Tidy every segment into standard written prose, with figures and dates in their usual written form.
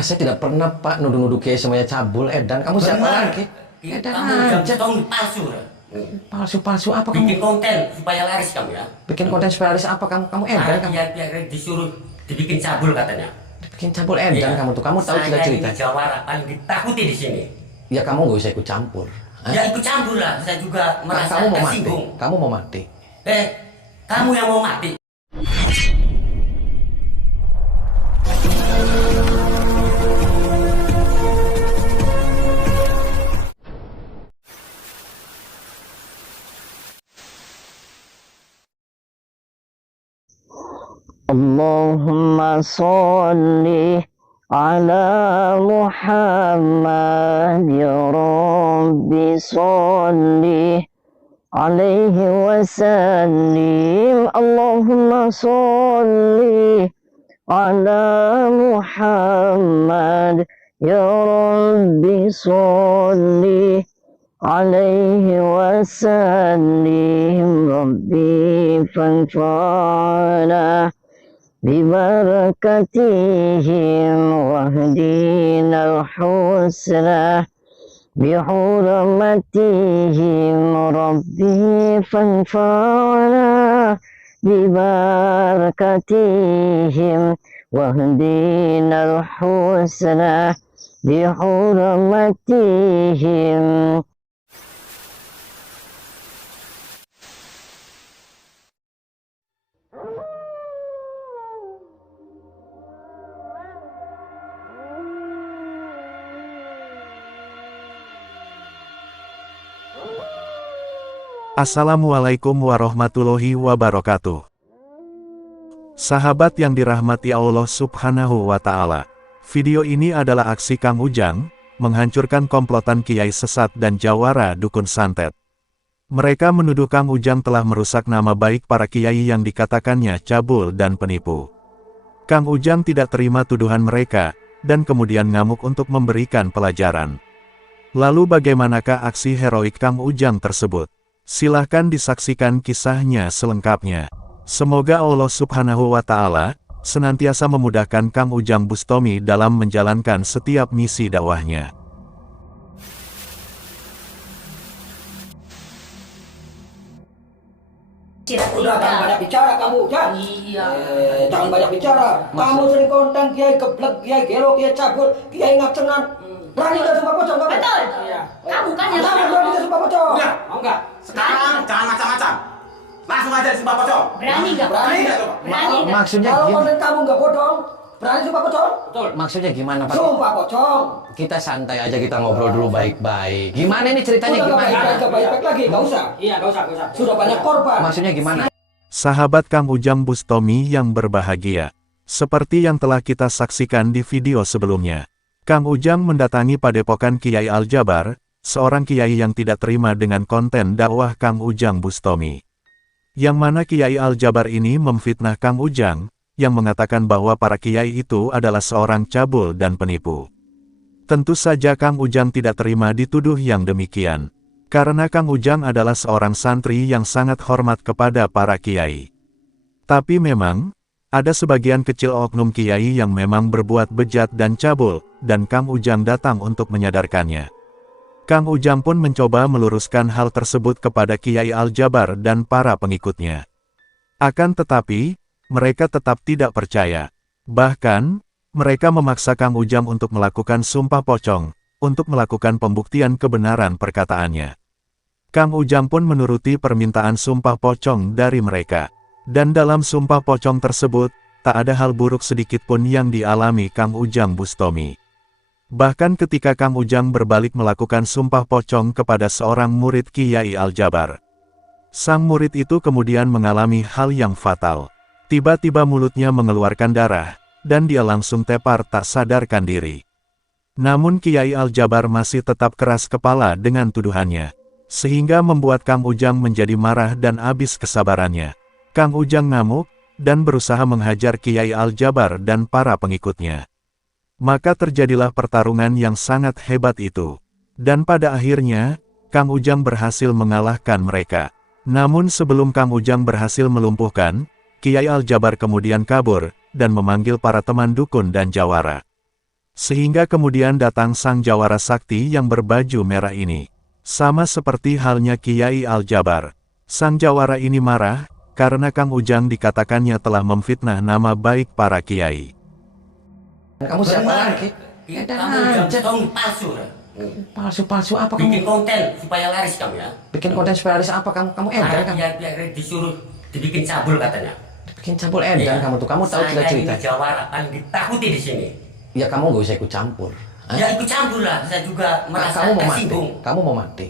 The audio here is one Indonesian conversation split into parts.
Pak, saya tidak pernah Pak nuduh-nuduh Kiai semuanya cabul, edan. Kamu siapa lagi? Edan Kamu aja. jam palsu. Palsu-palsu apa kamu? Bikin konten supaya laris kamu ya. Bikin konten supaya laris apa kamu? Kamu edan kamu. Biar disuruh dibikin cabul katanya. Bikin cabul edan kamu tuh. Kamu tahu cerita-cerita. Saya ini Jawara paling ditakuti di sini. Ya kamu gak usah ikut campur. Ya ikut campur lah. Saya juga merasa Kamu mau mati. tersinggung. Kamu mau mati. Kamu yang mau mati. Allahumma sholli ala Muhammad ya Rabbi sholli alaihi wasallim. Allahumma sholli ala Muhammad ya Rabbi sholli alaihi wasallim. Rabbi fanfa'na ببركتهم واهدنا الحسنى بحرمتهم ربي فانفعنا ببركتهم واهدنا الحسنى بحرمتهم. Assalamualaikum warahmatullahi wabarakatuh. Sahabat yang dirahmati Allah Subhanahu wa Ta'ala, video ini adalah aksi Kang Ujang menghancurkan komplotan Kiai sesat dan jawara dukun santet. Mereka menuduh Kang Ujang telah merusak nama baik para kiai yang dikatakannya cabul dan penipu. Kang Ujang tidak terima tuduhan mereka dan kemudian ngamuk untuk memberikan pelajaran. Lalu bagaimanakah aksi heroik Kang Ujang tersebut? Silahkan disaksikan kisahnya selengkapnya. Semoga Allah Subhanahu wa Ta'ala senantiasa memudahkan Kang Ujang Bustomi dalam menjalankan setiap misi dakwahnya. Udah jangan banyak bicara kamu, jangan. Iya. Jangan banyak bicara. Kamu sering konten kiai geblek, kiai gelo, kiai cabul, kiai ngacengan. Berani gak sumpah pocong kamu? Betul. Iya. Kamu kan yang Kamu berani gak sumpah pocong? Udah. Mau nggak? Sekarang jangan macam-macam. Langsung aja disumpah pocong. berani nggak? Berani nggak coba? Berani nggak? Maksudnya Kalau gini. konten kamu nggak bodong, berani sumpah pocong? Betul. Maksudnya gimana Pak? Sumpah pocong. Kita santai aja, kita ngobrol dulu baik-baik. Gimana ini ceritanya Udah gimana? nggak baik-baik lagi, nggak usah. Iya, nggak usah. Sudah banyak korban. Maksudnya gimana? Sahabat Kang Ujang Bustomi yang berbahagia. Seperti yang telah kita saksikan di video sebelumnya. Kang Ujang mendatangi padepokan Kiai Al-Jabar, seorang kiai yang tidak terima dengan konten dakwah Kang Ujang Bustomi. Yang mana Kiai Al-Jabar ini memfitnah Kang Ujang, yang mengatakan bahwa para kiai itu adalah seorang cabul dan penipu. Tentu saja Kang Ujang tidak terima dituduh yang demikian. Karena Kang Ujang adalah seorang santri yang sangat hormat kepada para kiai. Tapi memang, ada sebagian kecil oknum kiai yang memang berbuat bejat dan cabul, dan Kang Ujang datang untuk menyadarkannya. Kang Ujang pun mencoba meluruskan hal tersebut kepada Kiai Al-Jabar dan para pengikutnya. Akan tetapi, mereka tetap tidak percaya. Bahkan, mereka memaksa Kang Ujang untuk melakukan sumpah pocong, untuk melakukan pembuktian kebenaran perkataannya. Kang Ujang pun menuruti permintaan sumpah pocong dari mereka. Dan dalam sumpah pocong tersebut, tak ada hal buruk sedikit pun yang dialami Kang Ujang Bustomi. Bahkan ketika Kang Ujang berbalik melakukan sumpah pocong kepada seorang murid Kiai Al-Jabar. Sang murid itu kemudian mengalami hal yang fatal. Tiba-tiba mulutnya mengeluarkan darah, dan dia langsung tepar tak sadarkan diri. Namun Kiai Al-Jabar masih tetap keras kepala dengan tuduhannya. Sehingga membuat Kang Ujang menjadi marah dan habis kesabarannya. Kang Ujang ngamuk, dan berusaha menghajar Kiai Al-Jabar dan para pengikutnya. Maka terjadilah pertarungan yang sangat hebat itu. Dan pada akhirnya, Kang Ujang berhasil mengalahkan mereka. Namun sebelum Kang Ujang berhasil melumpuhkan, Kiai Al-Jabar kemudian kabur, dan memanggil para teman dukun dan jawara. Sehingga kemudian datang sang jawara sakti yang berbaju merah ini. Sama seperti halnya Kiai Al-Jabar. Sang jawara ini marah, karena Kang Ujang dikatakannya telah memfitnah nama baik para kiai. Kamu siapa lagi? Kamu Edan jam aja. setahun palsu. Palsu-palsu apa Bikin kamu? konten supaya laris kamu ya. Bikin konten supaya laris apa kamu? Kamu edan kamu. Biar disuruh dibikin cabul katanya. Bikin cabul edan Iya. kamu tuh. Kamu tahu Saya cerita-cerita. ini jawara paling ditakuti di sini. Ya kamu gak usah ikut campur. Hah? Ya ikut campur lah, saya juga Nah, merasa kamu mau mati. tersinggung. Kamu mau mati.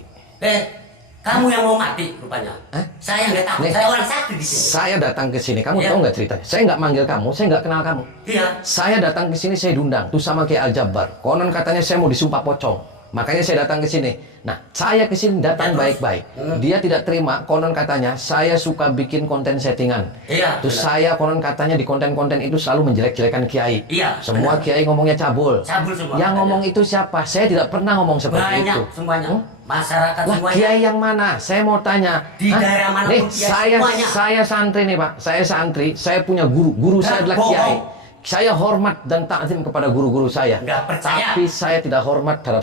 Kamu yang mau mati rupanya. Hah? Saya nggak takut, Nih. saya orang sakti di sini. Saya datang ke sini. Kamu Iya. tahu nggak ceritanya? Saya nggak manggil kamu. Saya nggak kenal kamu. Iya. Saya datang ke sini. Saya diundang. Tuh sama kayak Al-Jabar. Konon katanya saya mau disumpah pocong. Makanya saya datang ke sini. Nah, saya ke sini datang Ya, terus? baik-baik. Dia tidak terima. Konon katanya saya suka bikin konten settingan. Iya, Terus benar. saya konon katanya di konten-konten itu selalu menjelek-jelekan kiai. Iya, Semua benar. kiai ngomongnya cabul. Cabul semua Yang katanya. ngomong itu siapa? Saya tidak pernah ngomong seperti Banyak itu. semuanya. Hmm? Masyarakat Lah semuanya. kiai yang mana? Saya mau tanya. Di Hah? daerah manapun Nih, kiai semuanya. saya santri nih Pak. Saya santri. Saya punya guru. Guru saya adalah bohong. kiai. Saya hormat dan takzim kepada guru-guru saya. Nggak percaya. Tapi saya tidak hormat terhadap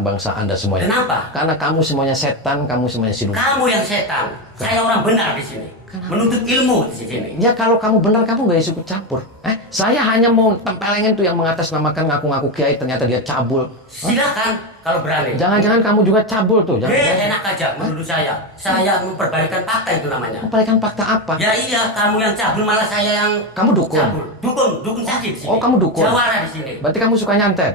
bangsa Anda semuanya. Kenapa? Karena kamu semuanya setan, kamu semuanya siluman. Kamu yang setan. Saya orang benar di sini. Menuntut ilmu di sini. Ya kalau kamu benar kamu gak ikut campur. Saya hanya mau tempelengin tuh yang mengatasnamakan ngaku-ngaku kiai ternyata dia cabul. Silakan kalau berani. Jangan-jangan kamu juga cabul tuh. Jangan. Enak aja menuduh saya. Saya memperbalikan fakta itu namanya. Membalikan fakta apa? Ya iya, kamu yang cabul malah saya yang Kamu dukun. cabul. Dukun sakit di sini. Oh, kamu dukun. Jawara di sini. Berarti kamu suka nyantet.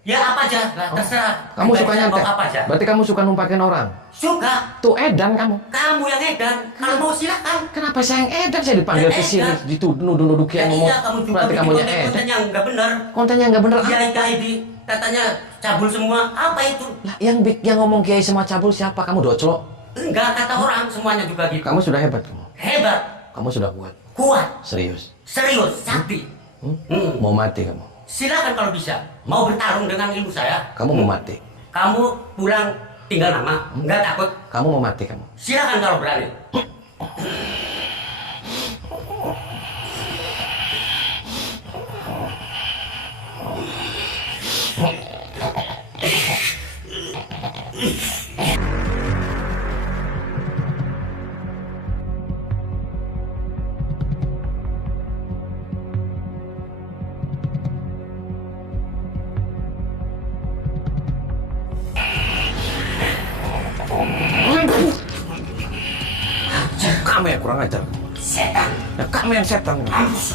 Ya apa aja, lah, terserah. Kamu Bebas suka saya mau nyantet. apa aja. Berarti kamu suka numpakin orang. Suka. Tuh edan kamu. Kamu yang edan. Kalau mau silakan. Kenapa saya yang edan? Saya dipanggil Ya, ke sini, edan. dituduh-nuduh Ya, kiai ngomong. iya, kamu juga Berarti bikin kamu yang konten-konten edan. yang nggak benar. Kontennya nggak bener. Kiai-kiai di katanya cabul semua. Apa itu? Lah, yang ngomong kiai semua cabul siapa? Kamu doclo. Enggak, kata orang semuanya juga gitu. Kamu sudah hebat kamu. Hebat, Kamu sudah kuat. kuat, Serius. serius, sakti. Mau mati kamu. Silakan kalau bisa. Mau bertarung dengan ilmu saya. Kamu mau mati. Kamu pulang tinggal nama, nggak takut. Kamu mau mati kamu. Silakan kalau berani. Kamu yang kurang ajar. Setan. Ya, kamu yang setan. Mampus.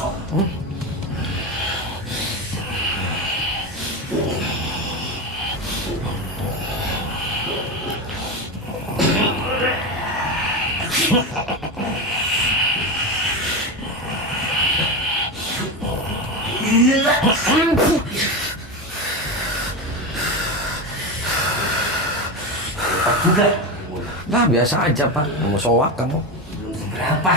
Pak juga. Lah biasa aja Pak. Kamu soak kamu. Belum seberapa.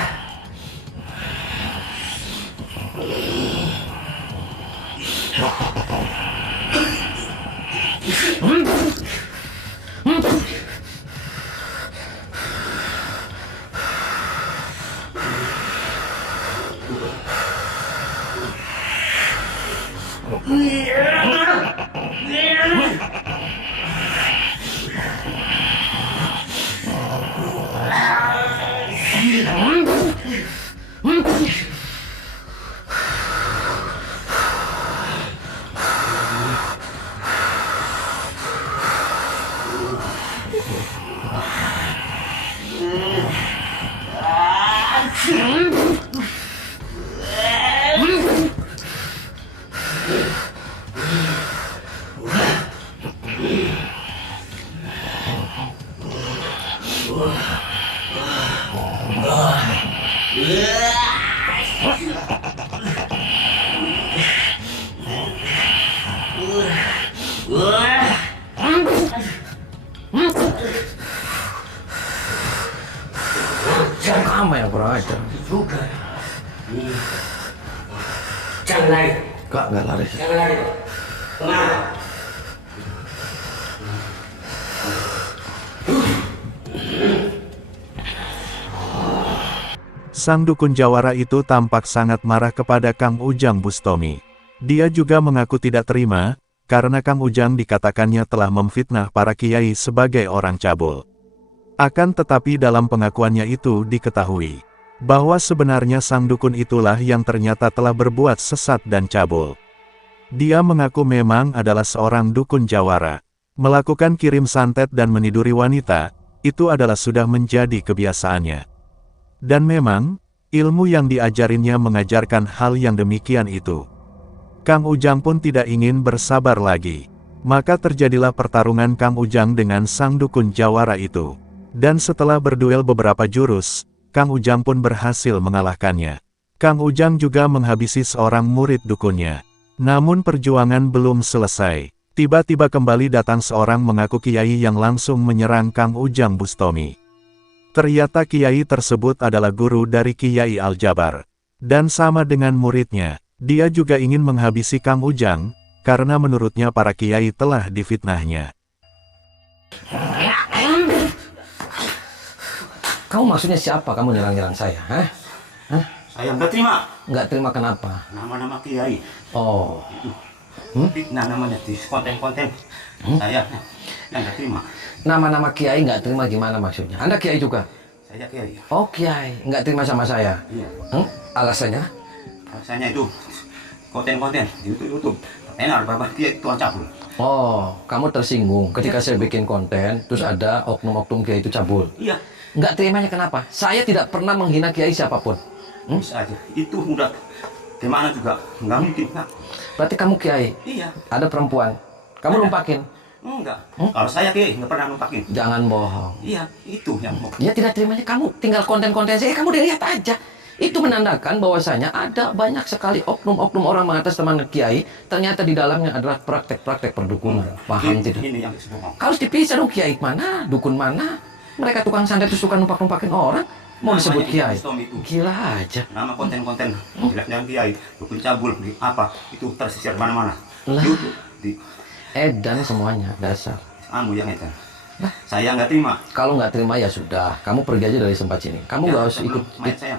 Kamu yang kurang ajar. Juga. Jangan lari. Enggak lari. Jangan lari. Kemana? Sang dukun jawara itu tampak sangat marah kepada Kang Ujang Bustomi. Dia juga mengaku tidak terima, karena Kang Ujang dikatakannya telah memfitnah para kiai sebagai orang cabul. Akan tetapi dalam pengakuannya itu diketahui bahwa sebenarnya sang dukun itulah yang ternyata telah berbuat sesat dan cabul. Dia mengaku memang adalah seorang dukun jawara. Melakukan kirim santet dan meniduri wanita, itu adalah sudah menjadi kebiasaannya. Dan memang, ilmu yang diajarinnya mengajarkan hal yang demikian itu. Kang Ujang pun tidak ingin bersabar lagi. Maka terjadilah pertarungan Kang Ujang dengan sang dukun jawara itu. Dan setelah berduel beberapa jurus, Kang Ujang pun berhasil mengalahkannya. Kang Ujang juga menghabisi seorang murid dukunnya. Namun perjuangan belum selesai. Tiba-tiba kembali datang seorang mengaku kiai yang langsung menyerang Kang Ujang Bustami. Ternyata kiai tersebut adalah guru dari Kiai Aljabar. Dan sama dengan muridnya, dia juga ingin menghabisi Kang Ujang, karena menurutnya para kiai telah difitnahnya. Kamu maksudnya siapa kamu nyerang-nyerang saya? Hah? Hah? Saya nggak terima. Nggak terima kenapa? Nama-nama kiai. Oh, Fitnah namanya di konten-konten. Saya nggak terima. nama-nama kiai nggak terima gimana maksudnya? Anda kiai juga? Saya kiai. Oh kiai, nggak terima sama saya? Iya. Alasannya? Rasanya itu konten-konten di YouTube. Enak, bapak kiai itu cabul. Oh, kamu tersinggung ketika saya bikin konten, terus ada oknum-oknum kiai itu cabul. Iya. Nggak terimanya kenapa? Saya tidak pernah menghina kiai siapapun. Bisa aja. Itu udah gimana juga nggak mungkin. Nggak. Berarti kamu kiai? Iya. Ada perempuan? Kamu Ada. numpakin? Enggak. Kalau saya kiai nggak pernah numpakin. Jangan bohong. Iya, itu yang mau. Ya tidak terimanya kamu tinggal konten-konten saya, kamu dilihat aja. Itu menandakan bahwasanya ada banyak sekali oknum-oknum orang mengatasnamakan kiai, ternyata di dalamnya adalah praktek-praktek perdukunan. Paham tidak? Ini yang disebut. Harus dipisah dong, kiai mana, dukun mana. Mereka tukang santet terus suka numpak-numpakin orang, mau Namanya disebut itu kiai. Bustami itu. Gila aja. Nama konten-konten yang kiai, dukun cabul, di apa itu tersisir mana-mana. Lah. YouTube di Edan semuanya, dasar. yang itu. Saya nggak terima. Kalau nggak terima ya sudah, kamu pergi aja dari tempat sini. Kamu nggak usah ikut, Mayat saya.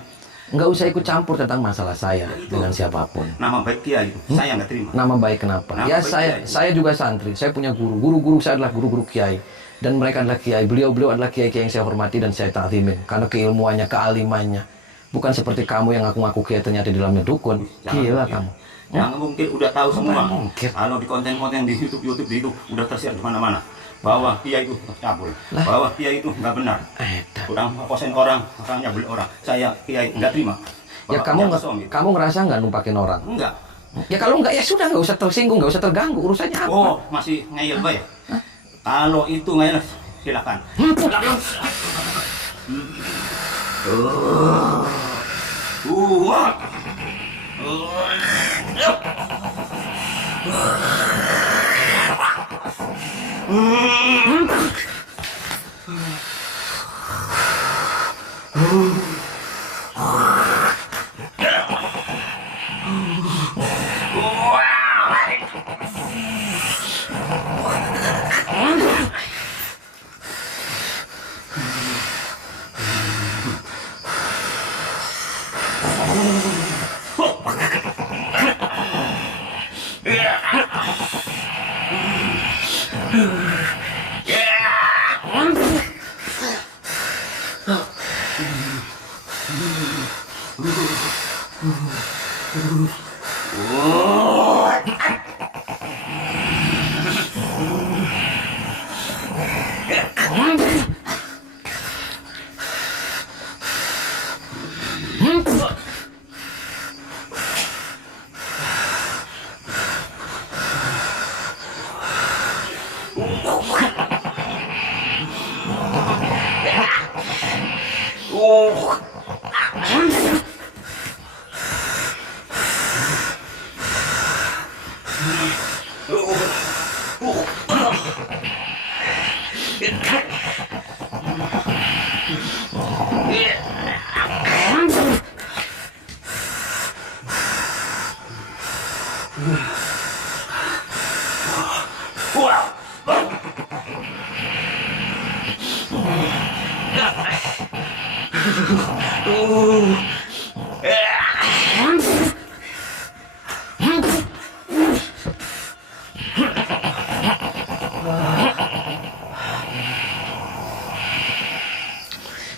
nggak usah ikut campur tentang masalah saya dengan siapapun. Nama baik kiai itu, saya nggak terima. Nama baik kenapa? Nama Ya baik kiai. saya juga santri. Saya punya guru. Guru-guru saya adalah guru-guru kiai. Dan mereka adalah kiai. Beliau-beliau adalah kiai-kiai yang saya hormati dan saya ta'zimin. Karena keilmuannya, kealimannya. Bukan seperti kamu yang ngaku-ngaku kiai ternyata di dalamnya dukun. Gila kamu. Yang mungkin udah tahu semua. mungkin? Kalau di konten-konten di YouTube di itu udah tersiar di mana-mana. Bahwa kiai itu cabul. Bahwa kiai itu nggak benar. Edan. Kurang kosen orang, orangnya beli orang. Saya kiai nggak terima. Ya kamu ngerasa nggak numpakin orang? Enggak. Ya kalau nggak ya sudah, nggak usah tersinggung, nggak usah terganggu. Urusannya apa? Oh, masih ngeyel bay. Kalau itu ngeyel, silakan.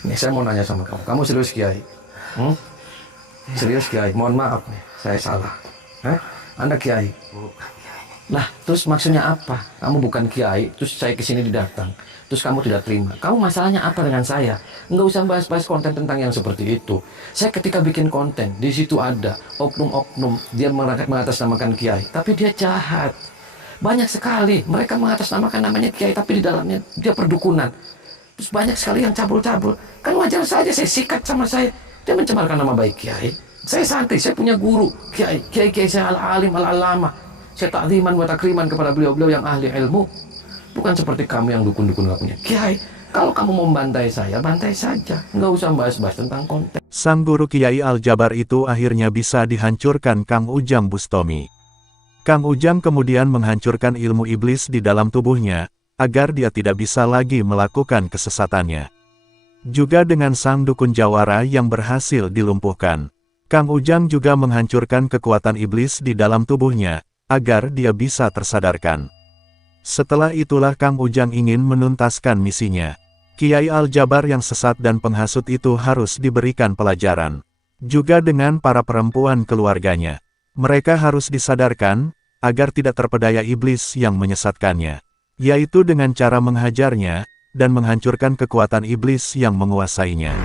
Nih saya mau nanya sama kamu. Kamu serius Kiai? Serius Kiai? Mohon maaf nih, saya salah. Anda Kiai? Lah, terus maksudnya apa? Kamu bukan Kiai, terus saya kesini didatang. Terus kamu tidak terima. Kamu masalahnya apa dengan saya? Nggak usah bahas-bahas konten tentang yang seperti itu. Saya ketika bikin konten, di situ ada oknum-oknum. Dia mengatasnamakan Kiai, tapi dia jahat. Banyak sekali mereka mengatasnamakan namanya Kiai, tapi di dalamnya dia perdukunan. Terus banyak sekali yang cabul-cabul. Kan wajar saja saya sikat sama saya. Dia mencemarkan nama baik Kiai. Saya santri, saya punya guru Kiai. Kiai saya al-alim, al-alama. Saya takziman wa takriman kepada beliau-beliau yang ahli ilmu. Bukan seperti kamu yang dukun-dukun gak punya Kiai. Kalau kamu mau membantai saya, bantai saja. Nggak usah bahas-bahas tentang konten. Sang guru Kiai Al-Jabar itu akhirnya bisa dihancurkan Kang Ujang Bustami. Kang Ujang kemudian menghancurkan ilmu iblis di dalam tubuhnya, agar dia tidak bisa lagi melakukan kesesatannya. Juga dengan sang dukun jawara yang berhasil dilumpuhkan. Kang Ujang juga menghancurkan kekuatan iblis di dalam tubuhnya, agar dia bisa tersadarkan. Setelah itulah Kang Ujang ingin menuntaskan misinya. Kiai Al-Jabar yang sesat dan penghasut itu harus diberikan pelajaran. Juga dengan para perempuan keluarganya. Mereka harus disadarkan, agar tidak terpedaya iblis yang menyesatkannya. Yaitu dengan cara menghajarnya, dan menghancurkan kekuatan iblis yang menguasainya.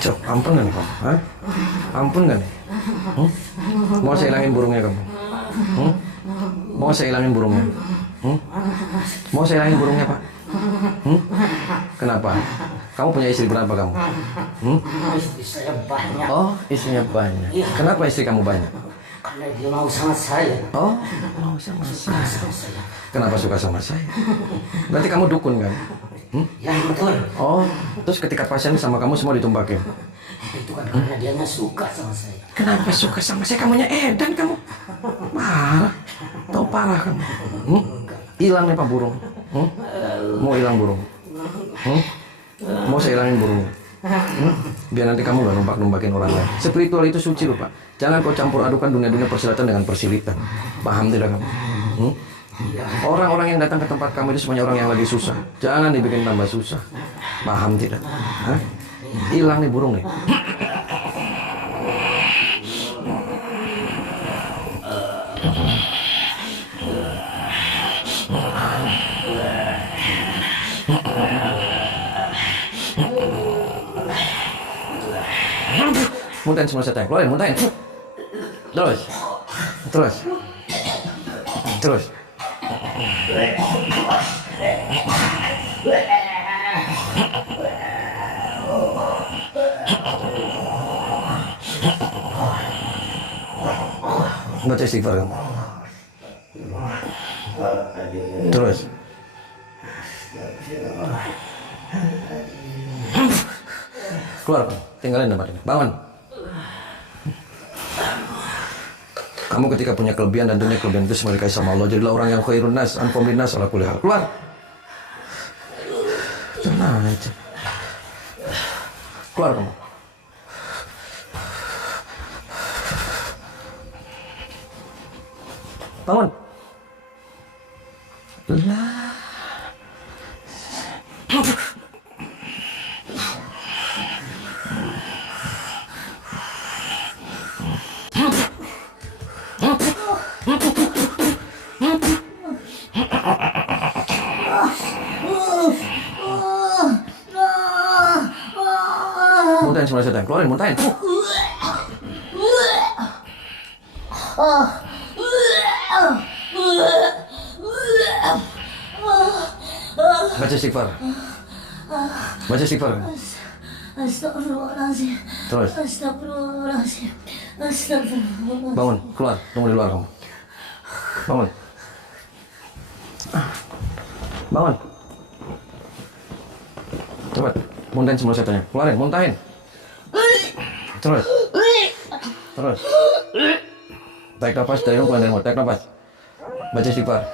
Cok, ampun gak nih kamu? Hah? Ampun gak nih? Mau saya hilangin burungnya kamu? Mau saya hilangin burungnya? Mau saya hilangin burungnya, Pak? Kenapa? Kamu punya istri berapa kamu? Istri saya banyak. Oh, istrinya banyak. Kenapa istri kamu banyak? Karena dia mau sama saya. Oh, mau sama saya. Sama saya. Kenapa suka sama saya? Berarti kamu dukun kan? Ya betul. Oh, terus ketika pasien sama kamu semua ditumbakin. Itu kan karena dia nggak suka sama saya. Kenapa suka sama saya? Kamunya edan kamu. Parah. Tahu parah kamu. Hilang nih Pak burung. Mau hilang burung. Mau saya hilangin burung. Biar nanti kamu gak numpak-numpakin orang lain. Spiritual itu suci loh Pak. Jangan kau campur adukan dunia-dunia persilatan dengan persilitan. Paham tidak kamu? Orang-orang yang datang ke tempat kamu itu semuanya orang yang lagi susah. Jangan dibikin tambah susah. Paham tidak? Hah? Hilang nih burung nih. Muntahin semua setan, keluarin, muntahin. Terus. Terus. Terus. Baca istighfar kamu. Terus. Keluar, tinggalin tempat ini. Bangun. Kamu ketika punya kelebihan dan dunia kelebihan itu semua dikasih sama Allah. Jadilah orang yang khairun nas, anfa'un nas ala kulli hal. Keluar. Tenang aja. Keluar kamu. Bangun. Lah. Muntahin semua setan, keluarin, muntahin. Baca istighfar. Baca istighfar. Astagfirullahaladzim. Terus. Astagfirullahaladzim. Astagfirullahaladzim. Bangun, keluar, tunggu di luar kamu. Bangun. Bangun. Cepat, muntahin semua setannya. Keluarin, muntahin. Terus. Terus. Tarik nafas dari hidung, keluar dari mulut. Tarik nafas. Baca istighfar.